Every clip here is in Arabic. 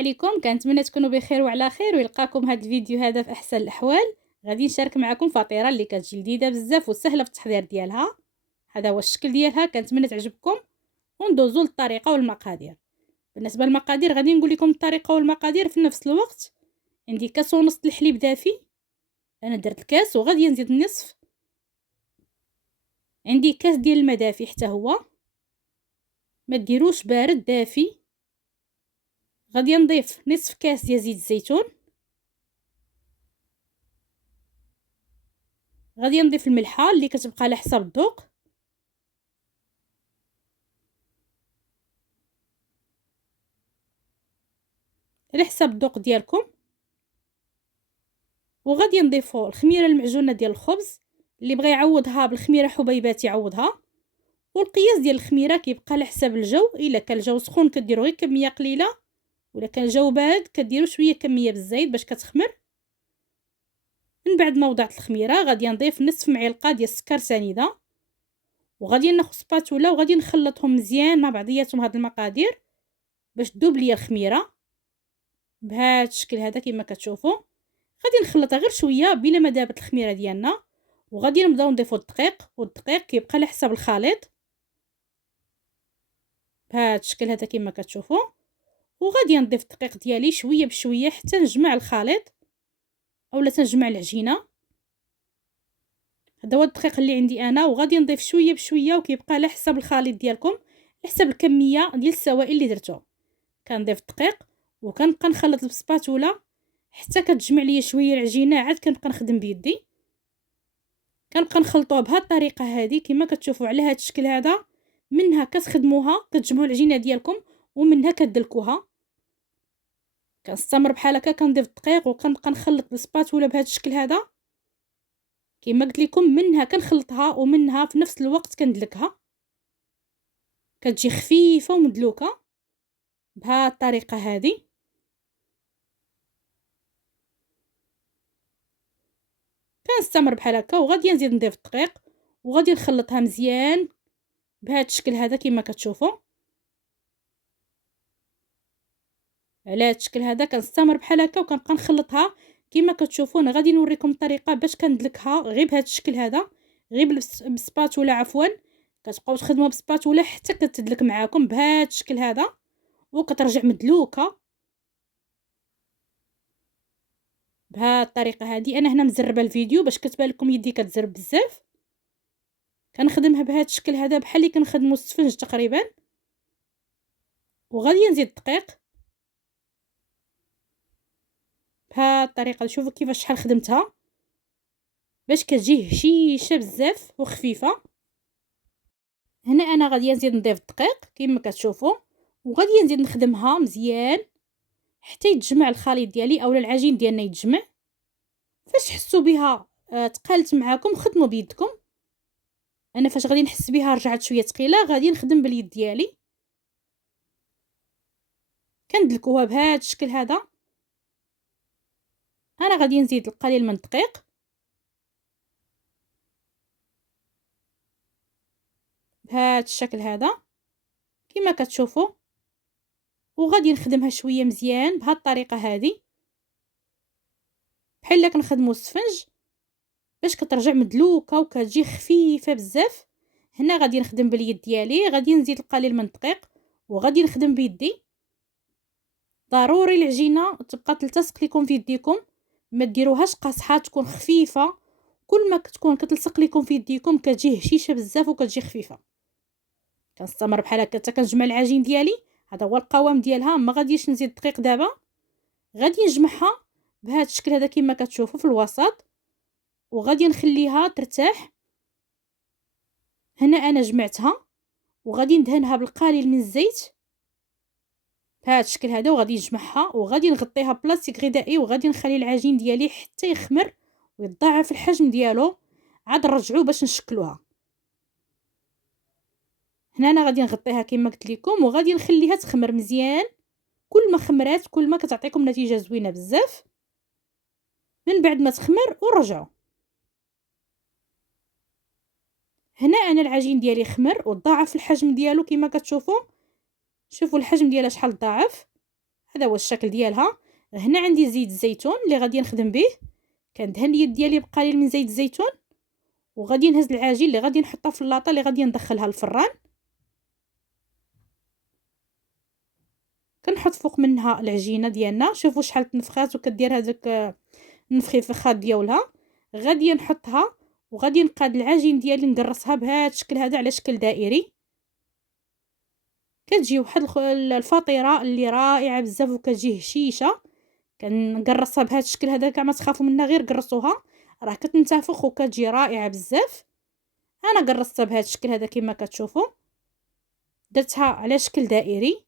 عليكم، كنتمنى تكونوا بخير وعلى خير ويلقاكم هذا الفيديو هذا في احسن الاحوال. غادي نشارك معكم فطيره اللي كتجي لذيذه بزاف وسهله في التحضير ديالها. هذا هو الشكل ديالها، كنتمنى تعجبكم. وندوزو للطريقه والمقادير. بالنسبه للمقادير غادي نقول لكم الطريقه والمقادير في نفس الوقت. عندي كاس ونص الحليب دافي، انا درت الكاس وغادي نزيد النصف. عندي كاس ديال الماء دافي حتى هو، ما ديروش بارد، دافي. غادي نضيف نصف كاس ديال زيت الزيتون، غادي نضيف الملحه اللي كتبقى على حساب الذوق، على حساب الذوق ديالكم. وغادي نضيفوا الخميره المعجونه ديال الخبز، اللي بغى يعوضها بالخميره حبيبات يعوضها. والقياس ديال الخميره كيبقى على حساب الجو، الا كان الجو سخون كديروا غير كميه قليله، ولا كان الجو بارد كديروا شويه كميه بالزايد باش كتخمر. من بعد ما وضعت الخميره غادي نضيف نصف معلقه ديال السكر سنيده، وغادي ناخذ سباتولا وغادي نخلطهم مزيان مع بعضياتهم هاد المقادير باش تذوب ليا الخميره بهذا الشكل هذا كما كتشوفوا. غادي نخلطها غير شويه بلا ما دابت الخميره ديالنا، وغادي نبداو نضيفوا الدقيق، والدقيق كيبقى على حساب الخليط بهذا الشكل هذا كما كتشوفوا. وغادي نضيف الدقيق ديالي شويه بشويه حتى نجمع الخليط اولا تنجمع العجينه. هذا هو الدقيق اللي عندي انا، وغادي نضيف شويه بشويه وكيبقى على حساب الخليط ديالكم، على حساب الكميه ديال السوائل اللي درتو. كنضيف الدقيق وكنبقى نخلط بالسباتولا حتى كتجمع ليا شويه العجينه، عاد كنبقى نخدم بيدي. كنبقى نخلطوها بهذه الطريقه هذه كما كتشوفوا على هذا الشكل هذا. منها كتخدموها كتجمعوا العجينه ديالكم، ومنها كتدلكوها. كنستمر بحال هكا، كنضيف الدقيق وكنبقى نخلط بالسباتولا بهذا الشكل هذا كما قلت لكم. منها كنخلطها ومنها في نفس الوقت كندلكها، كتجي خفيفه ومدلوكه بهذه الطريقه هذه. كنستمر بحال هكا وغادي نزيد نضيف الدقيق وغادي نخلطها مزيان بهذا الشكل هذا كما كتشوفوا. على هذا الشكل هذا كنستمر بحال هكا وكنبقى نخلطها كما كتشوفوا. انا غادي نوريكم الطريقه باش كندلكها غير بهذا الشكل هذا، غير بالسباتولا عفوا. كتبقاو تخدموا بالسباتولا حتى كتدلك معاكم بهذا الشكل هذا وكترجع مدلوكه بهذه الطريقه هذه. انا هنا مزربه الفيديو باش كتبان لكم يدي كتزرب بزاف. كنخدمها بهذا الشكل هذا بحال اللي كنخدموا السفنج تقريبا. وغادي نزيد الدقيق بهذه الطريقه. شوفوا كيفاش شحال خدمتها باش كتجي هشيشه بزاف وخفيفه. هنا انا غادي نزيد نضيف الدقيق كما كتشوفوا، وغادي نزيد نخدمها مزيان حتى يتجمع الخليط ديالي اولا العجين ديالنا يتجمع. فاش تحسوا بها تقالت معاكم خدموا بيدكم. انا فاش غادي نحس بها رجعت شويه ثقيله غادي نخدم باليد ديالي. كندلكوها بهذا الشكل هذا. انا غادي نزيد القليل من الدقيق بهذا الشكل هذا كما كتشوفوا، وغادي نخدمها شويه مزيان بهذه الطريقه هذه بحال كنخدموا السفنج باش كترجع مدلوكه وكتجي خفيفه بزاف. هنا غادي نخدم باليد ديالي، غادي نزيد القليل من الدقيق وغادي نخدم بيدي. ضروري العجينه تبقى تلتصق لكم في يديكم، ما ديروهاش قاصحه، تكون خفيفه. كل ما تكون كتلصق لكم في يديكم كتجي هشيشه بزاف وكتجي خفيفه. كنستمر بحال هكا حتى كنجمع العجين ديالي. هذا هو القوام ديالها. ما غاديش نزيد الدقيق دابا، غادي نجمعها بهذا الشكل هذا كما كتشوفوا في الوسط، وغادي نخليها ترتاح. هنا انا جمعتها وغادي ندهنها بالقليل من الزيت بهذا الشكل هذا، وغادي نجمعها وغادي نغطيها بلاستيك غذائي، وغادي نخلي العجين ديالي حتى يخمر ويتضاعف الحجم ديالو، عاد نرجعوه باش نشكلوها. هنا انا غادي نغطيها كما قلت لكم وغادي نخليها تخمر مزيان. كل ما خمرات كل ما كتعطيكم نتيجه زوينه بزاف. من بعد ما تخمر ونرجعوا. هنا انا العجين ديالي خمر وتضاعف الحجم ديالو كما كتشوفوا. شوفوا الحجم ديالها شحال ضاعف. هذا هو الشكل ديالها. هنا عندي زيت الزيتون اللي غادي نخدم به. كندهن اليد ديالي بقليل من زيت الزيتون، وغادي نهز العجين اللي غادي نحطها في اللاطه اللي غادي ندخلها للفران. كنحط فوق منها العجينه ديالنا. شوفوا شحال تنفخات وكدير هذاك النفخيفخات ديالها. غادي نحطها وغادي نقاد العجين ديالي نقرصها بهذا الشكل هذا على شكل دائري. كتجي واحد الفطيره اللي رائعه بزاف وكتجي هشيشه. كنقرصها بهذا الشكل هذا، كاع ما تخافوا منها غير قرصوها، راه كتنتفخ وكتجي رائعه بزاف. انا قرصتها بهذا الشكل هذا كما كتشوفوا، درتها على شكل دائري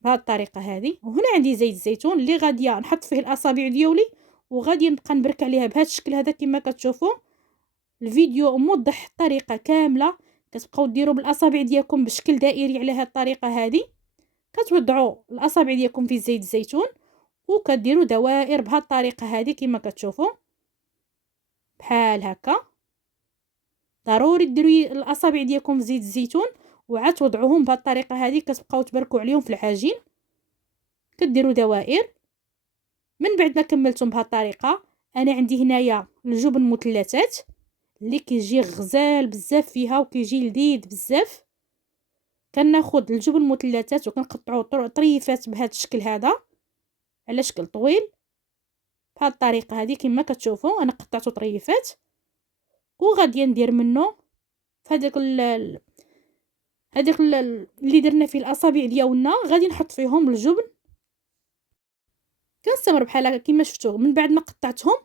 بهذه الطريقه هذه. وهنا عندي زيت الزيتون اللي غادي نحط فيه الاصابع ديالي وغادي نبقى نبرك عليها بهذا الشكل هذا كما كتشوفوا. الفيديو موضح الطريقه كامله. كتبقاو ديروا بالاصابع ديالكم بشكل دائري على هذه الطريقه هذه. كتوضعوا الاصابع ديالكم في زيت الزيتون وكديروا دوائر بهذه الطريقه هذه كما كتشوفوا بحال هكا. ضروري ديروا الاصابع ديالكم في زيت الزيتون وعاد توضعوهم بهذه الطريقه هذه. كتبقاو تبركوا عليهم في العجين، كديروا دوائر. من بعد ما كملتم بهذه الطريقه، انا عندي هنايا الجبن مثلثات اللي كيجي غزال بزاف فيها وكيجي لذيذ بزاف. كناخذ الجبن مثلثات وكنقطعوا طريفات بهذا الشكل هذا على شكل طويل بهذه الطريقه هذه كما كتشوفوا. انا قطعته طريفات وغادي ندير منه في هذاك اللي درنا فيه الاصابع ديالنا، غادي نحط فيهم الجبن. كنستمر بحال هكا كما شفتوا. من بعد ما قطعتهم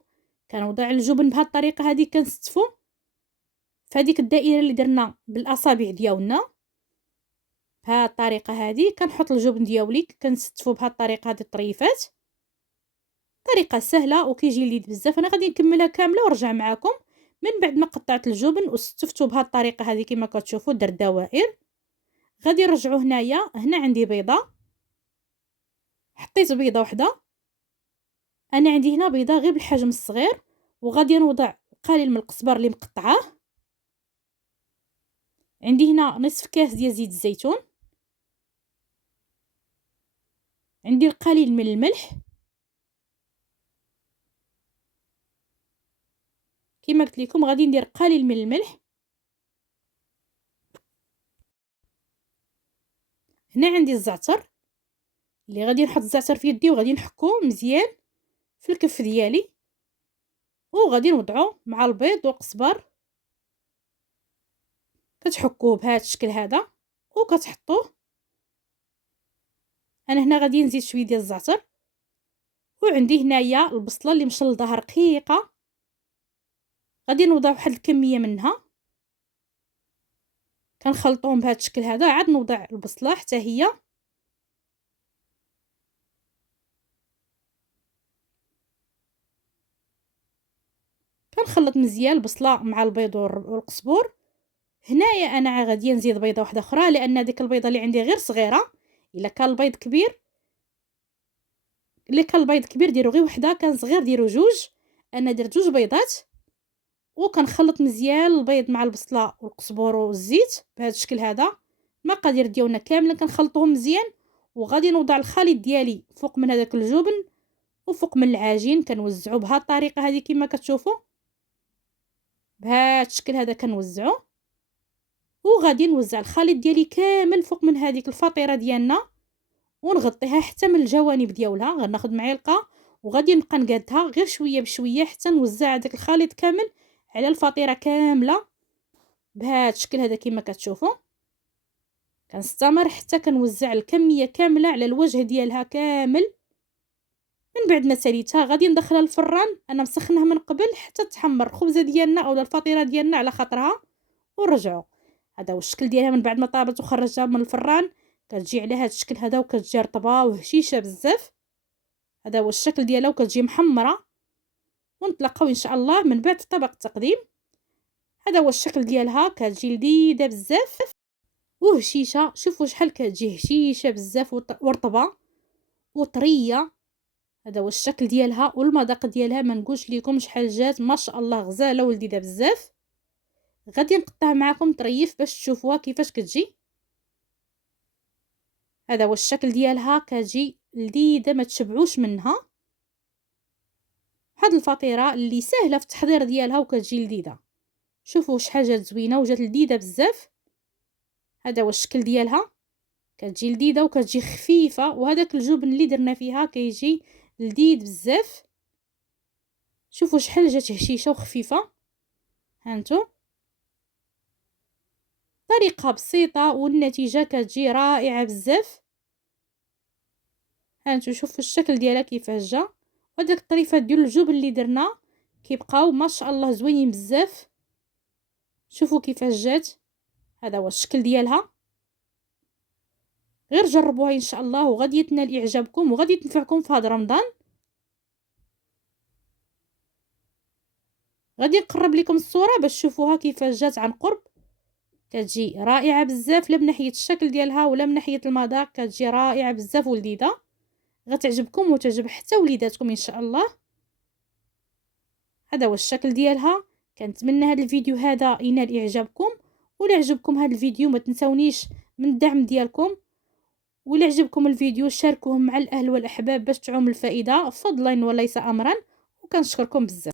كنوضع الجبن بهذه الطريقه هذه، كنستفو في هذيك الدائره اللي درنا بالاصابع ديالنا بهذه الطريقه هذه. كنحط الجبن ديالي كنستفو بهذه الطريقه هذه الطريفات. طريقه سهله وكيجي لذيذ بزاف. انا غادي نكملها كامله ونرجع معكم. من بعد ما قطعت الجبن واستفتو بهذه الطريقه هذه كما كتشوفوا، درت دوائر. غادي نرجعوا هنا عندي بيضه. حطيت بيضه واحده. انا عندي هنا بيضه غير بالحجم الصغير، وغادي نوضع قليل من القزبر اللي مقطعاه. عندي هنا نصف كاس ديال زيت الزيتون. عندي القليل من الملح كما قلت لكم. غادي ندير قليل من الملح. هنا عندي الزعتر اللي غادي نحط الزعتر في يدي وغادي نحكو مزيان في الكف ديالي، وغادي نوضعو مع البيض والقزبر. كتحكوه بهذا الشكل هذا وكتحطوه. انا هنا غادي نزيد شويه ديال الزعتر. وعندي هنايا البصله اللي مشلضه رقيقه، غادي نوضع واحد الكميه منها. كنخلطوهم بهذا الشكل هذا. عاد نوضع البصله حتى هي. كنخلط مزيان البصله مع البيض والقزبور. هنايا انا غادي نزيد بيضه واحده اخرى، لان ديك البيضه اللي عندي غير صغيره. الا كان البيض كبير، ديروا غير وحده، كان صغير ديروا جوج. انا درت جوج بيضات. وكنخلط مزيان البيض مع البصله والقزبور والزيت بهذا الشكل هذا. المقادير ديالنا كامله كنخلطوهم مزيان. وغادي نوضع الخليط ديالي فوق من هذاك الجبن وفوق من العجين. كنوزعو بهذه الطريقه هذه كما كتشوفوا بهذا الشكل هذا. كنوزعو وغادي نوزع الخليط ديالي كامل فوق من هذيك الفطيره ديالنا ونغطيها حتى من الجوانب ديالها. غناخذ معلقه وغادي نبقى نقادها غير شويه بشويه حتى نوزع هذاك الخليط كامل على الفطيره كامله بهذا الشكل هذا كما كتشوفوا. كنستمر حتى كنوزع الكميه كامله على الوجه ديالها كامل. من بعد ما ساليتها غادي ندخلها للفران. انا مسخنها من قبل حتى تحمر الخبزه ديالنا او الفطيره ديالنا على خاطرها. ونرجعوا. هذا هو الشكل ديالها من بعد ما طابت وخرجتها من الفران. كتجي على هذا الشكل هذا وكتجي رطبه وهشيشه بزاف. هذا هو الشكل ديالها وكتجي محمره. ونتلاقاو ان شاء الله من بعد في طبق التقديم. هذا هو الشكل ديالها. كتجي لذيذه بزاف وهشيشه. شوفوا شحال كتجي هشيشه بزاف ورطبه وطريه. هذا هو الشكل ديالها والمذاق ديالها ما نقولش لكم شحال جات ما شاء الله غزاله ولذيذه بزاف. غادي نقطع معكم طريف باش تشوفوها كيفاش كتجي. هذا هو الشكل ديالها، كتجي لذيذه ما تشبعوش منها. هاد الفطيره اللي سهله في التحضير ديالها وكتجي لذيذه. شوفوا شحال جات زوينه وجات لذيذه بزاف. هذا هو الشكل ديالها، كتجي لذيذه وكتجي خفيفه، وهذاك الجبن اللي درنا فيها كيجي لذيذ بزاف. شوفوا شحال جات هشيشه وخفيفه. هانتو طريقه بسيطه والنتيجه كتجي رائعه بزاف. هانتو شوفوا الشكل ديالها كيفاش جا، وداك الطريفات ديال الجبن اللي درنا كيبقاو ما شاء الله زوينين بزاف. شوفوا كيفاش جات. هذا هو الشكل ديالها. غير جربوها ان شاء الله وغادي تنال اعجابكم وغادي تنفعكم في هذا رمضان. غادي نقرب لكم الصوره باش تشوفوها كيفاش جات عن قرب. كتجي رائعه بزاف، لا من ناحيه الشكل ديالها ولا من ناحيه المذاق، كتجي رائعه بزاف ولذيذه. غتعجبكم وتعجب حتى وليداتكم ان شاء الله. هذا هو الشكل ديالها. كنتمنى هذا الفيديو هذا ينال اعجابكم، ولا عجبكم هذا الفيديو ما تنسونيش من الدعم ديالكم، ولا عجبكم الفيديو شاركوه مع الاهل والاحباب باش تعم الفائده فضلا وليس امرا، وكنشكركم بزاف.